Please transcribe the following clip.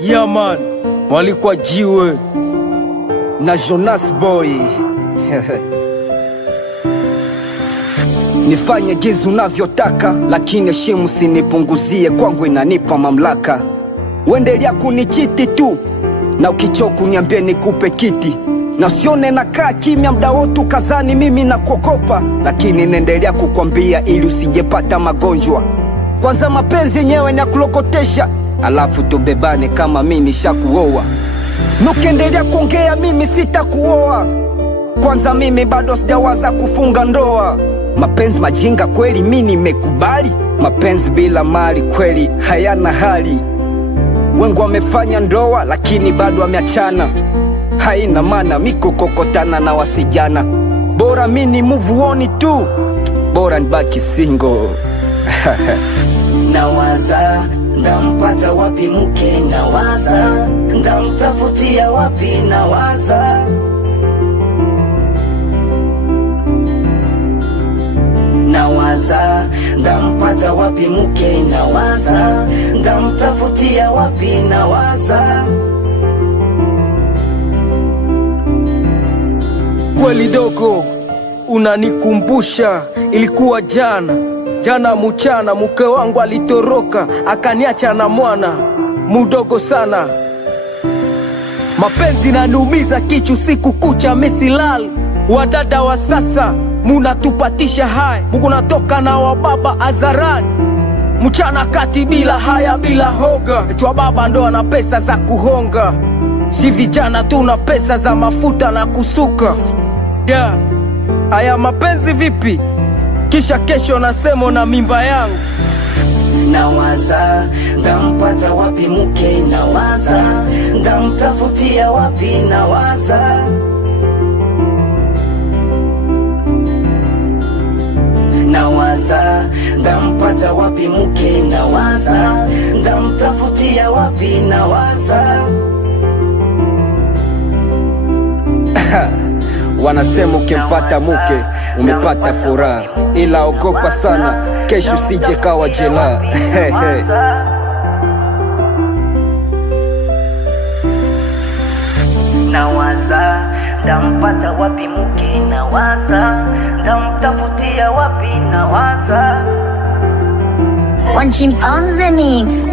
Yeah man, walikuwa jiwe na Jonas Boy. Nifanye gizu unavyotaka, lakini heshimu sinipunguzie, kwangu inanipa mamlaka. Uendelea kunichiti tu, na ukichoka uniambie nikupe kiti. Na usione nakaa kimya mda wote kazani mimi na kuogopa, lakini naendelea kukwambia ili usijepata magonjwa. Kwanza mapenzi yenyewe ni ya kulokotesha, alafu tubebane kama mimi nishakuoa. Nukiendelea kuongea mimi sitakuoa, kwanza mimi bado sijawaza kufunga ndoa. Mapenzi majinga kweli mimi nimekubali, mapenzi bila mali kweli hayana hali. Wengi wamefanya ndoa lakini bado wameachana, haina maana miko kokotana na wasijana. Bora mimi move on tu, bora nibaki single. Nawaza ndampata wapi mke, nawaza ndamtafutia wapi, nawaza ndampata wapi mke, nawaza ndamtafutia wapi, nawaza. Kweli dogo, unanikumbusha ilikuwa jana mchana, mke wangu alitoroka akaniacha na mwana mudogo sana. Mapenzi naniumiza kichu siku kucha misilali. Wadada wa sasa munatupatisha haya, Mungu natoka na wababa azarani, mchana kati bila haya bila hoga. Etwa baba ndo ana pesa za kuhonga, si vijana tuna pesa za mafuta na kusuka. Haya mapenzi vipi? Kisha kesho nasemo na mimba yangu. Nawaza ndampata wapi mke, nawaza ndamtafutia wapi, nawaza ndampata wapi mke, nawaza ndamtafutia wapi, nawaza. Wanasema ukimpata mke umepata furaha, ila ogopa sana kesho sije kawa jela. Nawaza ndampata wapi mke, nawaza ndamtafutia wapi, nawaza. One chimp on the mix.